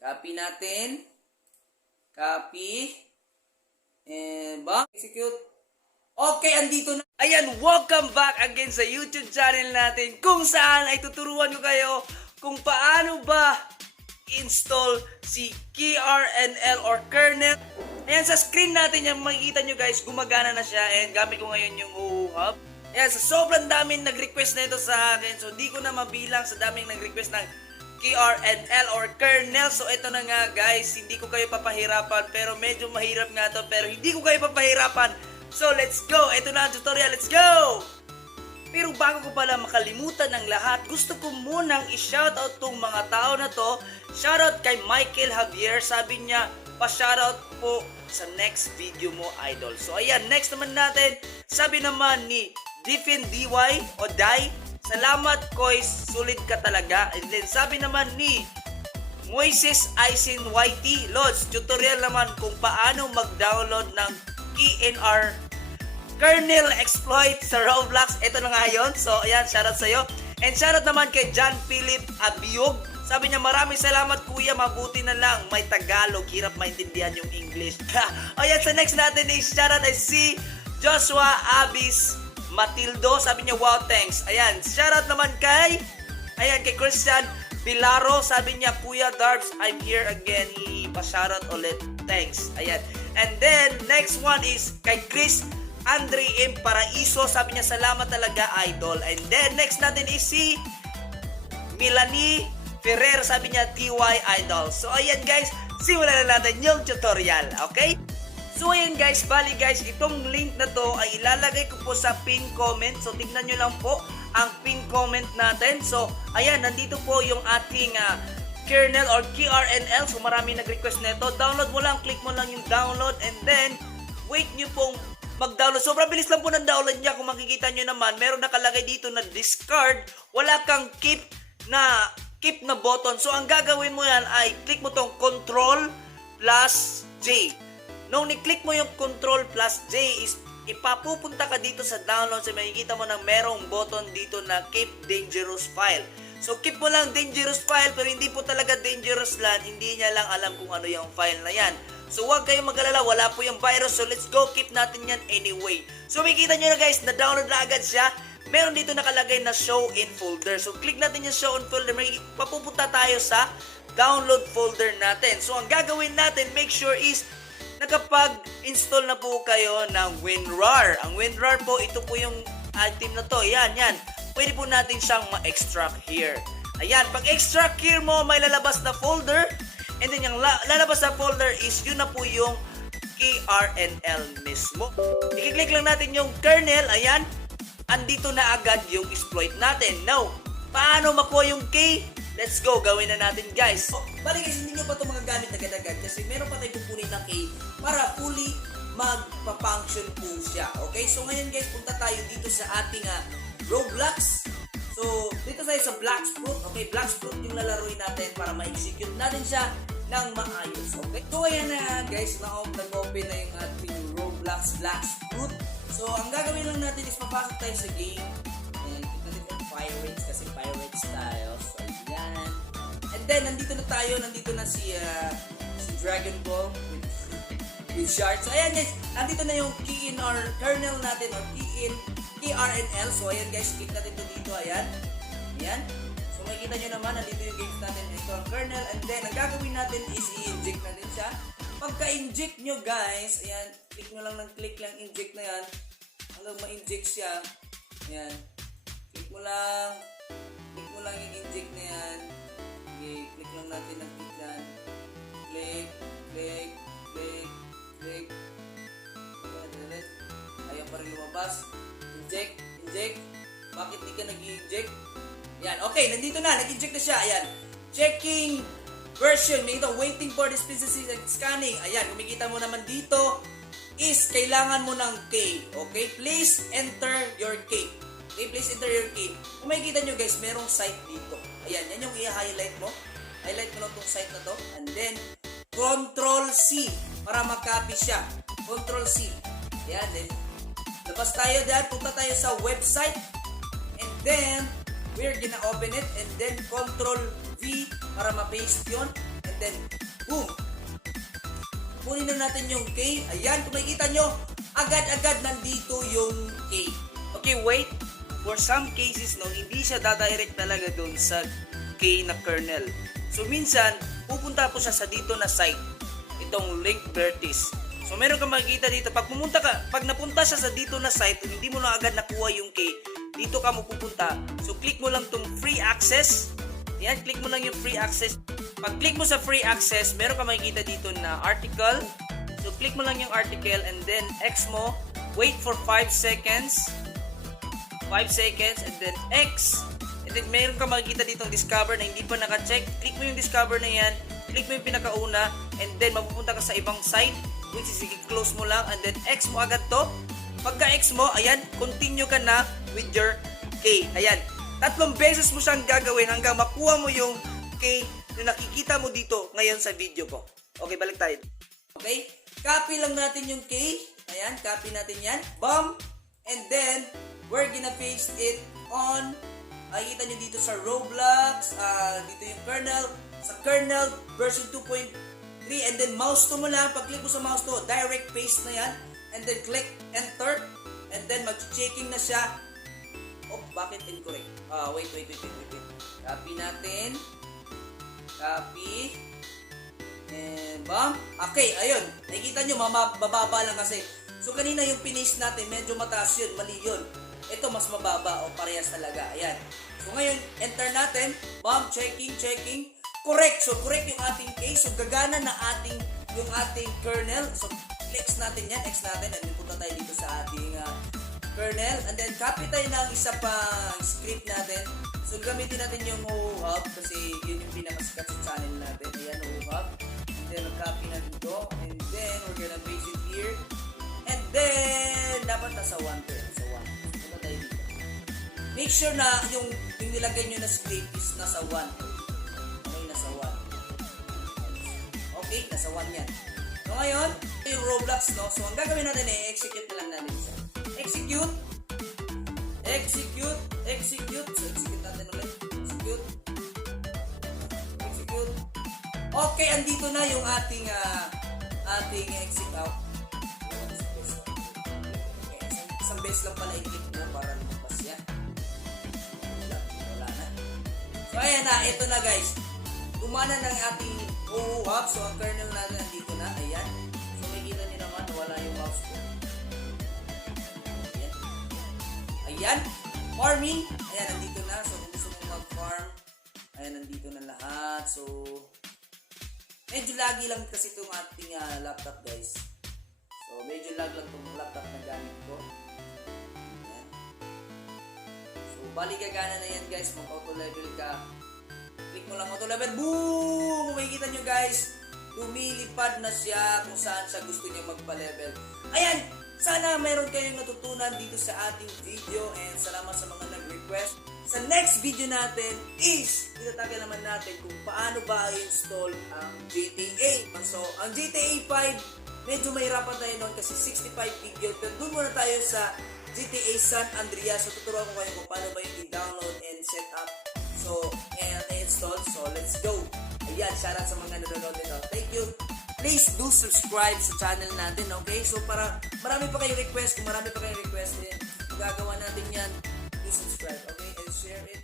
Copy natin. Copy. And execute. Okay, andito na. Ayan, welcome back again sa YouTube channel natin kung saan ay tuturuan ko kayo kung paano ba install si KRNL or kernel. Ayan, sa screen natin yan, makikita nyo guys, gumagana na siya and gamit ko ngayon yung OOHub. Ayan, sa sobrang daming nag-request na ito sa akin, so di ko na mabilang sa daming nag-request ng KRNL or kernel. So ito na nga guys, hindi ko kayo papahirapan pero medyo mahirap nga to, pero hindi ko kayo papahirapan. So let's go! Ito na ang tutorial, let's go! Pero bago ko pala makalimutan ng lahat, gusto ko munang i-shoutout tong mga tao na to. Shoutout kay Michael Javier, sabi niya, pa-shoutout po sa next video mo, idol. So ayan, next naman natin, sabi naman ni Diffin DY o Dai, salamat Koy, sulit ka talaga. And then sabi naman ni Moises Aisin YT, Lods, tutorial naman kung paano mag-download ng KNR kernel exploit sa Roblox. Ito na nga yun. So ayan, shoutout sa'yo. And shoutout naman kay John Philip Abiog. Sabi niya, maraming salamat kuya, mabuti na lang. May Tagalog, hirap maintindihan yung English. Ayan, sa next natin is shoutout ay si Joshua Abis Matildo. Sabi niya, wow, thanks. Ayan, shoutout naman kay Christian Pilaro. Sabi niya, Kuya Darbs, I'm here again. Pa-shoutout ulit. Thanks. Ayan. And then, next one is kay Chris Andre M. Paraiso. Sabi niya, salamat talaga, idol. And then, next natin is si Melanie Ferrer. Sabi niya, TY idol. So, ayan guys, simulan na natin yung tutorial. Okay? So, ayan guys, bali guys, itong link na to ay ilalagay ko po sa pin comment. So, tignan nyo lang po ang pin comment natin. So, ayan, nandito po yung ating kernel or KRNL. So, marami nag-request nito. Download mo lang, click mo lang yung download, and then, wait nyo pong mag-download. Sobrang bilis lang po ng download niya. Kung makikita nyo naman, meron nakalagay dito na discard. Wala kang keep na button. So, ang gagawin mo yan ay click mo tong Control plus J. Nung ni-click mo yung Control plus J is ipapupunta ka dito sa download. So, makikita mo na merong button dito na Keep Dangerous File. So, keep mo lang dangerous file, pero hindi po talaga dangerous lang. Hindi niya lang alam kung ano yung file na yan. So, huwag kayong mag-alala, wala po yung virus. So, let's go, keep natin yan anyway. So, makikita nyo na guys, na-download na agad siya. Meron dito nakalagay na show in folder. So, click natin yung show in folder. Papupunta tayo sa download folder natin. So, ang gagawin natin, make sure is nakapag-install na po kayo ng WinRAR. Ang WinRAR po, ito po yung item na to. Yan. Pwede po natin siyang ma-extract here. Ayan, pag extract here mo, may lalabas na folder. And then yung lalabas na folder is yun na po yung KRNL mismo. I-click lang natin yung kernel. Ayan, andito na agad yung exploit natin. Now, paano makuha yung K? Let's go, gawin na natin guys. So, bali guys, hindi nyo pa ito magagamit agad-agad kasi meron pa tayong pupunin na K para fully magpa-function po siya. Okay, so ngayon guys, punta tayo dito sa ating Roblox. So, dito tayo sa Blacksprout. Okay, Blacksprout yung lalaroin natin para ma-execute natin siya ng maayos. Okay? So, ayan na guys, nag-open na yung ating Roblox Blacksprout. So, ang gagawin lang natin is papasok tayo sa game. And click natin yung Pirates kasi Pirates tayo. So, ayan. And then, nandito na tayo. Nandito na si Dragon Ball with Shark. So, ayan guys, nandito na yung key in our kernel natin or key in KRNL. So, ayan guys, click natin ito dito. Ayan. So, makikita nyo naman, nandito yung games natin. Ito ang kernel. And then, ang gagawin natin is i-inject natin siya. Pagka-inject nyo guys, ayan, click nyo lang ng click lang, inject na yan. Hanggang ma-inject siya. Ayan. Click mo lang yung inject na yan. Okay, click lang natin ng click yan. Click. Ayaw pa rin lumabas. Inject. Bakit di ka nag-inject? Yan, okay, nandito na. Nag-inject na siya. Ayan. Checking version. May ito, waiting for this specific scanning. Ayan, kumikita mo naman dito is kailangan mo ng K. Okay, please enter your K. Okay, please enter your K. Kung makikita nyo guys, merong site dito. Ayan, yan yung i-highlight mo. Highlight mo lang itong site na to. And then, Control C para makopy siya. Control C. Ayan, then labas tayo dyan, punta tayo sa website, and then we're gonna open it, and then Control V para ma-paste yun, and then boom! Kunin na natin yung K. Ayan, kung makikita nyo, agad-agad nandito yung K. Okay, wait. For some cases, no, hindi siya dadirect talaga doon sa K na kernel. So, minsan, pupunta po siya sa dito na site. Itong link vertice. So, meron kang makikita dito. Pag napunta siya sa dito na site, hindi mo na agad nakuha yung K. Dito ka mo pupunta. So, click mo lang tong free access. Yan, click mo lang yung free access. Pag click mo sa free access, meron ka makikita dito na article. So, click mo lang yung article and then X mo. Wait for 5 seconds. 5 seconds and then X. And then meron ka makikita dito discover na hindi pa naka-check. Click mo yung discover na yan. Click mo yung pinakauna and then mapupunta ka sa ibang site which is i-close mo lang and then X mo agad to. Pagka X mo, ayan, continue ka na with your K. Ayan. 3 beses mo siyang gagawin hanggang makuha mo yung K na nakikita mo dito ngayon sa video ko. Okay, balik tayo. Okay? Copy lang natin yung K. Ayan, copy natin yan. Bam! And then, we're gonna paste it on, kita nyo dito sa Roblox, dito yung kernel, sa kernel version 2.3 and then mouse to mo lang, pag click mo sa mouse to, direct paste na yan, and then click enter, and then mag-checking na siya. Oh, bakit incorrect? Wait. Copy natin. Copy. And bam. Okay, ayun. Nakikita nyo, mababa lang kasi. So, kanina yung finish natin, medyo mataas yun, mali yun. Ito, mas mababa o parehas talaga. Ayan. So, ngayon, enter natin. Bam, checking. Correct. So, correct yung ating case. So, gagana na yung ating kernel. So, X natin yan. X natin. And then, punta tayo dito sa ating kernel. And then, copy tayo ng isa pang script natin. So, gamitin natin yung OOHub kasi yun yung pinakasikat sa channel natin. Ayan, OOHub. And then, copy natin to. And then, we're gonna paste it here. And then, dapat nasa 1 to yan. Nasa 1. Punta tayo dito. Make sure na yung nilagay nyo na script is nasa 1. Okay, nasa 1. Okay, nasa 1 yan. So, ngayon, ito yung Roblox, no? So, ang gagawin natin execute na lang natin siya. Execute. So, execute natin ulit. Execute. Okay, andito na yung ating exit out. Isang beses lang pala i-click mo para lumabas yan. Wala na. So, ayan na. Ito na, guys. Gumana ng ating OOHub. So, ang kernel natin nandito na. Ayan. So, makikita nyo naman, wala yung mouse ko. Ayan. Farming. Ayan, nandito na. So, kung gusto mong mag-farm, ayan, nandito na lahat. So, medyo lagi lang kasi itong ating laptop, guys. So, medyo lag lang itong laptop na gamit ko. Ayan. So, bali gagana na yan, guys. Mag-auto level ka. Click mo lang auto level. Boom! Kung makikita nyo, guys, lumilipad na siya kung saan siya gusto niya magpa-level. Ayan! Sana mayroon kayong natutunan dito sa ating video and salamat sa mga nag-request. Sa next video natin is itatagal naman natin kung paano ba i-install ang GTA. So, ang GTA 5, medyo mahirapan tayo noon kasi 65 gig yun. Pero doon muna tayo sa GTA San Andreas. So, tuturuan ko kayo kung paano ba yung i-download and set up. So, and install. So, let's go. Ayan, shoutout sa mga nanonood nito. Thank you. Please do subscribe sa channel natin, okay? So, para marami pa kayong request, kung marami pa kayong request, gagawa natin yan, do subscribe, okay? And share it.